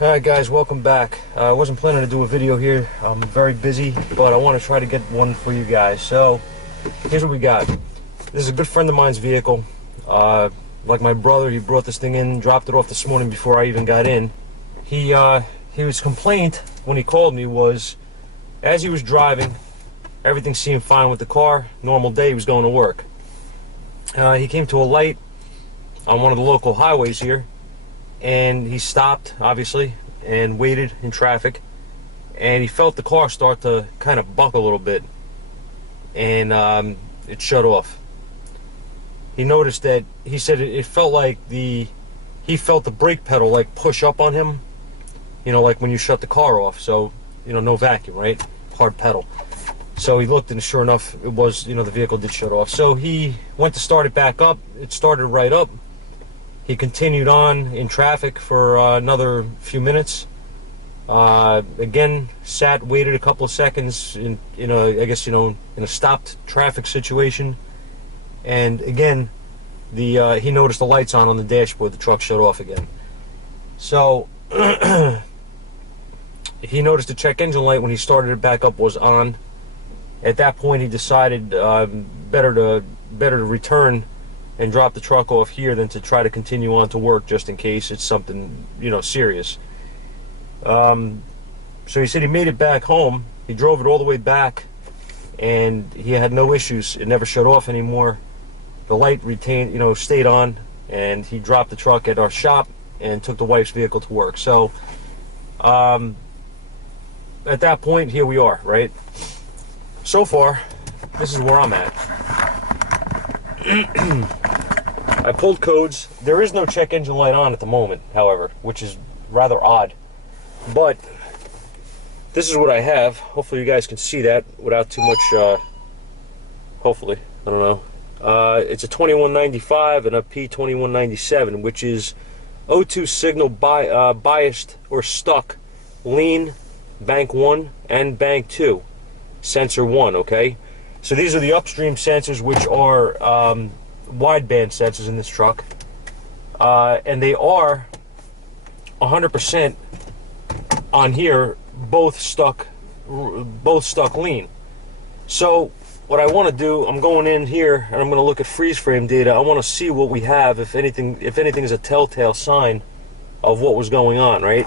Alright guys, welcome back. I wasn't planning to do a video here. I'm very busy, but I want to try to get one for you guys. So, here's what we got. This is a good friend of mine's vehicle. Like my brother, he brought this thing in, dropped it off this morning before I even got in. His complaint when he called me was, as he was driving, everything seemed fine with the car. Normal day, he was going to work. He came to a light on one of the local highways here, and he stopped, obviously, and waited in traffic, and he felt the car start to kind of buck a little bit, and it shut off. He noticed that, he said it felt like he felt the brake pedal like push up on him, you know, like when you shut the car off. So, you know, no vacuum, right? Hard pedal. So he looked, and sure enough, it was, you know, the vehicle did shut off. So he went to start it back up. It started right up. He continued on in traffic for another few minutes. Again, sat, waited a couple of seconds in, I guess, in a stopped traffic situation. And again, he noticed the lights on the dashboard. The truck shut off again. So he noticed the check engine light when he started it back up was on. At that point, he decided better to return and drop the truck off here than to try to continue on to work, just in case it's something, serious. So he said he made it back home. He drove it all the way back, and he had no issues. It never shut off anymore. The light retained, stayed on, and he dropped the truck at our shop and took the wife's vehicle to work. So at that point, here we are, right? So far, this is where I'm at. I pulled codes. There is no check engine light on at the moment, however, which is rather odd. But this is what I have. Hopefully you guys can see that without too much, hopefully, I don't know. It's a 2195 and a P2197, which is O2 signal biased or stuck, lean, bank 1 and bank 2, sensor 1, okay? So these are the upstream sensors, which are wideband sensors in this truck, and they are 100% on here, both stuck lean. So what I want to do, I'm going in here and I'm going to look at freeze frame data. I want to see what we have, if anything is a telltale sign of what was going on, right?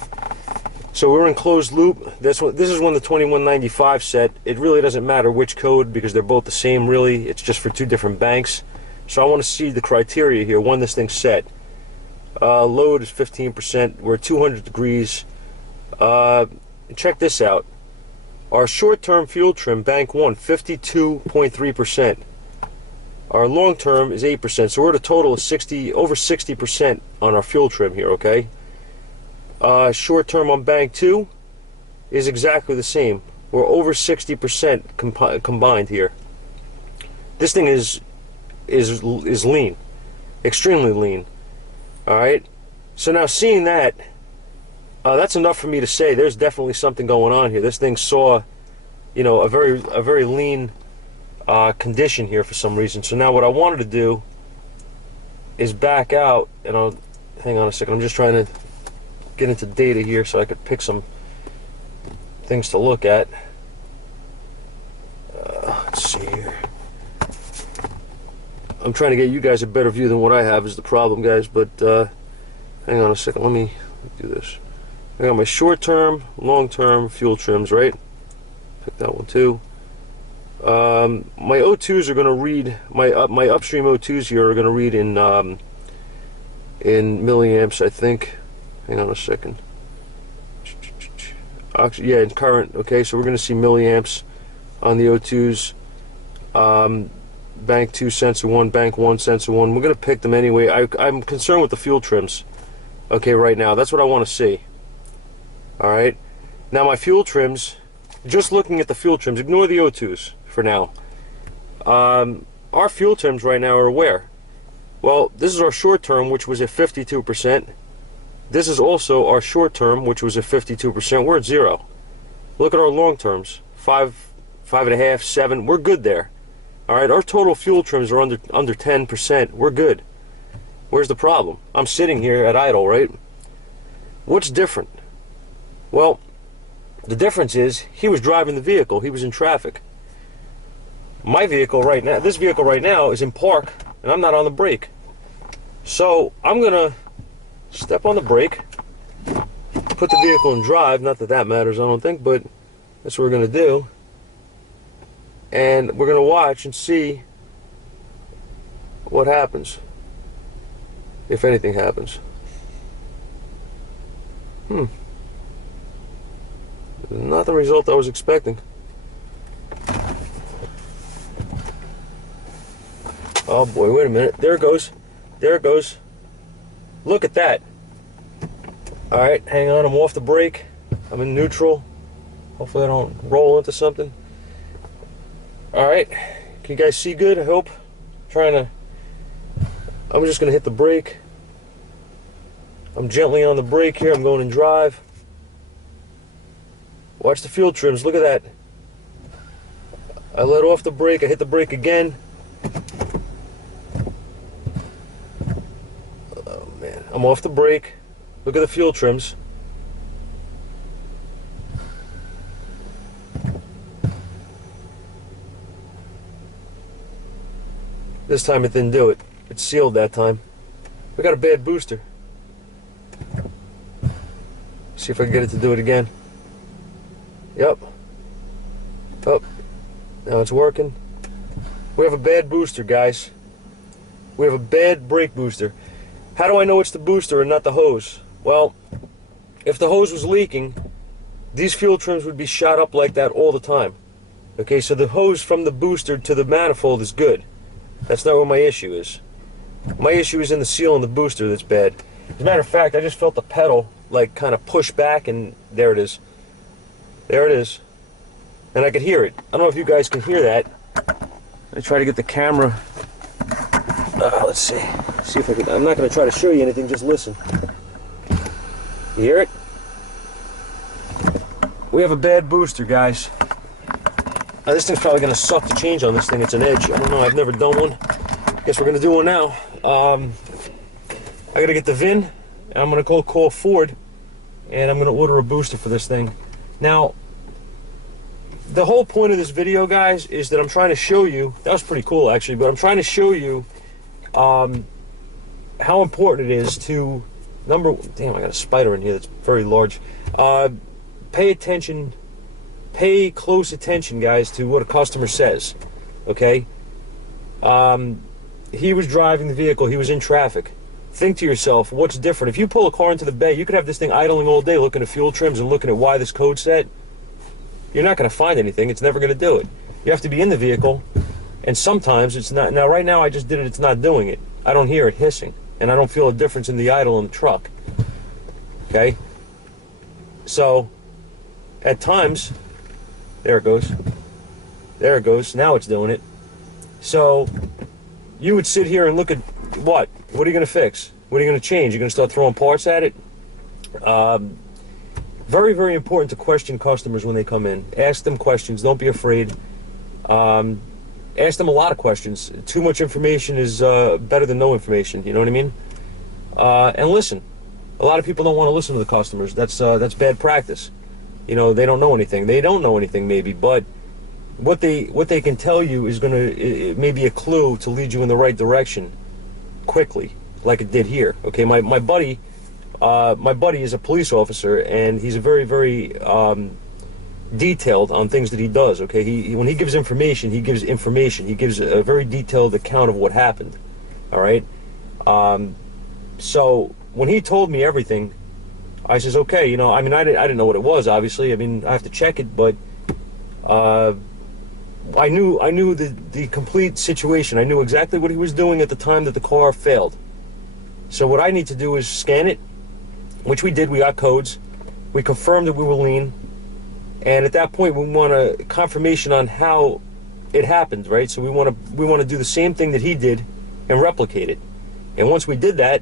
So we're in closed loop. This is when the 2195 set. It really doesn't matter which code because they're both the same, really. It's just for two different banks. So I want to see the criteria here when this thing's set. Load is 15%. We're at 200 degrees. Check this out. Our short-term fuel trim, bank 1, 52.3%. Our long-term is 8%. So we're at a total of over 60% on our fuel trim here, okay? Short term on bank 2 is exactly the same. We're over 60% combined here. This thing is lean, extremely lean. All right. So now seeing that, that's enough for me to say there's definitely something going on here. This thing saw, a very lean condition here for some reason. So now what I wanted to do is back out, and I'll hang on a second. I'm just trying to get into data here so I could pick some things to look at. Let's see here. I'm trying to get you guys a better view than what I have is the problem, guys, but hang on a second. Let me do this. I got my short-term, long-term fuel trims, right? Pick that one too. My O2s are going to read, my upstream O2s here are going to read in milliamps, I think. Hang on a second. Yeah, in current. Okay, so we're going to see milliamps on the O2s. Bank 2 sensor 1, bank 1 sensor 1. We're going to pick them anyway. I'm concerned with the fuel trims. Okay, right now. That's what I want to see. Alright. Now my fuel trims, just looking at the fuel trims, ignore the O2s for now. Our fuel trims right now are where? Well, this is our short term, which was at 52%. This is also our short term, which was at 52%. We're at 0. Look at our long terms. 5, 5.5, 7. We're good there. All right, our total fuel trims are under 10%. We're good. Where's the problem? I'm sitting here at idle, right? What's different? Well, the difference is he was driving the vehicle. He was in traffic. My vehicle right now, this vehicle right now is in park, and I'm not on the brake. So I'm going to step on the brake, put the vehicle in drive. Not that that matters, I don't think, but that's what we're going to do. And we're going to watch and see what happens, if anything happens. Not the result I was expecting. Oh boy, wait a minute. There it goes. There it goes. Look at that. Alright, hang on. I'm off the brake. I'm in neutral. Hopefully I don't roll into something. Alright. Can you guys see good? I hope. I'm just going to hit the brake. I'm gently on the brake here. I'm going in drive. Watch the fuel trims. Look at that. I let off the brake. I hit the brake again. Oh man. I'm off the brake. Look at the fuel trims. This time it didn't do it. It sealed that time. We got a bad booster. See if I can get it to do it again. Yep. Oh, now it's working. We have a bad booster, guys. We have a bad brake booster. How do I know it's the booster and not the hose? Well, if the hose was leaking, these fuel trims would be shot up like that all the time. Okay, so the hose from the booster to the manifold is good. That's not what my issue is. My issue is in the seal on the booster that's bad. As a matter of fact, I just felt the pedal like kind of push back, and there it is. There it is. And I could hear it. I don't know if you guys can hear that. I try to get the camera. Let's see. See if I can. I'm not going to try to show you anything. Just listen. You hear it? We have a bad booster, guys. Now, this thing's probably going to suck to change on this thing. It's an Edge. I don't know. I've never done one. Guess we're going to do one now. I got to get the VIN. And I'm going to call Ford, and I'm going to order a booster for this thing. Now, the whole point of this video, guys, is that I'm trying to show you, that was pretty cool actually, but I'm trying to show you how important it is to, damn, I got a spider in here that's very large. Pay attention, pay close attention, guys, to what a customer says, okay? He was driving the vehicle, he was in traffic. Think to yourself, what's different? If you pull a car into the bay, you could have this thing idling all day looking at fuel trims and looking at why this code's set. You're not going to find anything. It's never going to do it. You have to be in the vehicle, and sometimes it's not. Now, right now, I just did it. It's not doing it. I don't hear it hissing, and I don't feel a difference in the idle in the truck. Okay? So, at times, there it goes. There it goes. Now it's doing it. So, you would sit here and look at what? What are you going to fix? What are you going to change? You're going to start throwing parts at it? Very, very important to question customers when they come in. Ask them questions. Don't be afraid. Ask them a lot of questions. Too much information is better than no information. You know what I mean? And listen. A lot of people don't want to listen to the customers. That's bad practice. You know, they don't know anything. They don't know anything maybe, but what they can tell you is going to, it may be a clue to lead you in the right direction quickly, like it did here. Okay, my buddy is a police officer, and he's a very, very detailed on things that he does. Okay, he when he gives information, he gives information. He gives a very detailed account of what happened. All right. So when he told me everything, I says, okay, you know, I mean, I didn't know what it was. Obviously, I mean, I have to check it, but I knew the complete situation. I knew exactly what he was doing at the time that the car failed. So what I need to do is scan it, which we did. We got codes. We confirmed that we were lean, and at that point we want a confirmation on how it happened, right? So we want to do the same thing that he did and replicate it. And once we did that,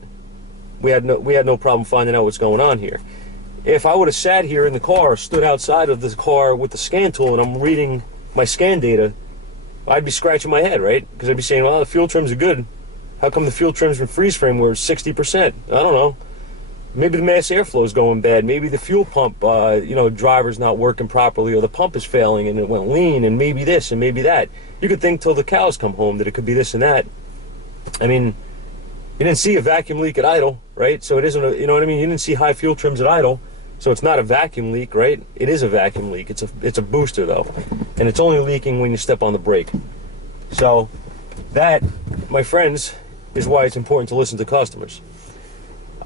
we had no problem finding out what's going on here. If I would have sat here in the car, stood outside of the car with the scan tool, and I'm reading my scan data, I'd be scratching my head, right? Because I'd be saying, well, the fuel trims are good. How come the fuel trims from freeze frame were 60%? I don't know. Maybe the mass airflow is going bad. Maybe the fuel pump, driver's not working properly, or the pump is failing and it went lean, and maybe this and maybe that. You could think till the cows come home that it could be this and that. I mean, you didn't see a vacuum leak at idle, right? So it isn't you know what I mean? You didn't see high fuel trims at idle, so it's not a vacuum leak, right? It is a vacuum leak. It's a booster though, and it's only leaking when you step on the brake. So that, my friends, is why it's important to listen to customers.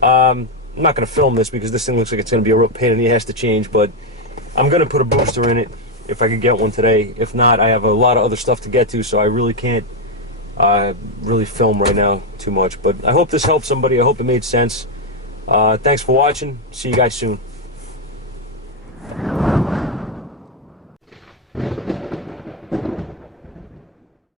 I'm not going to film this because this thing looks like it's going to be a real pain in the ass to change, but I'm going to put a booster in it if I could get one today. If not, I have a lot of other stuff to get to, so I really can't really film right now too much. But I hope this helped somebody. I hope it made sense. Thanks for watching. See you guys soon.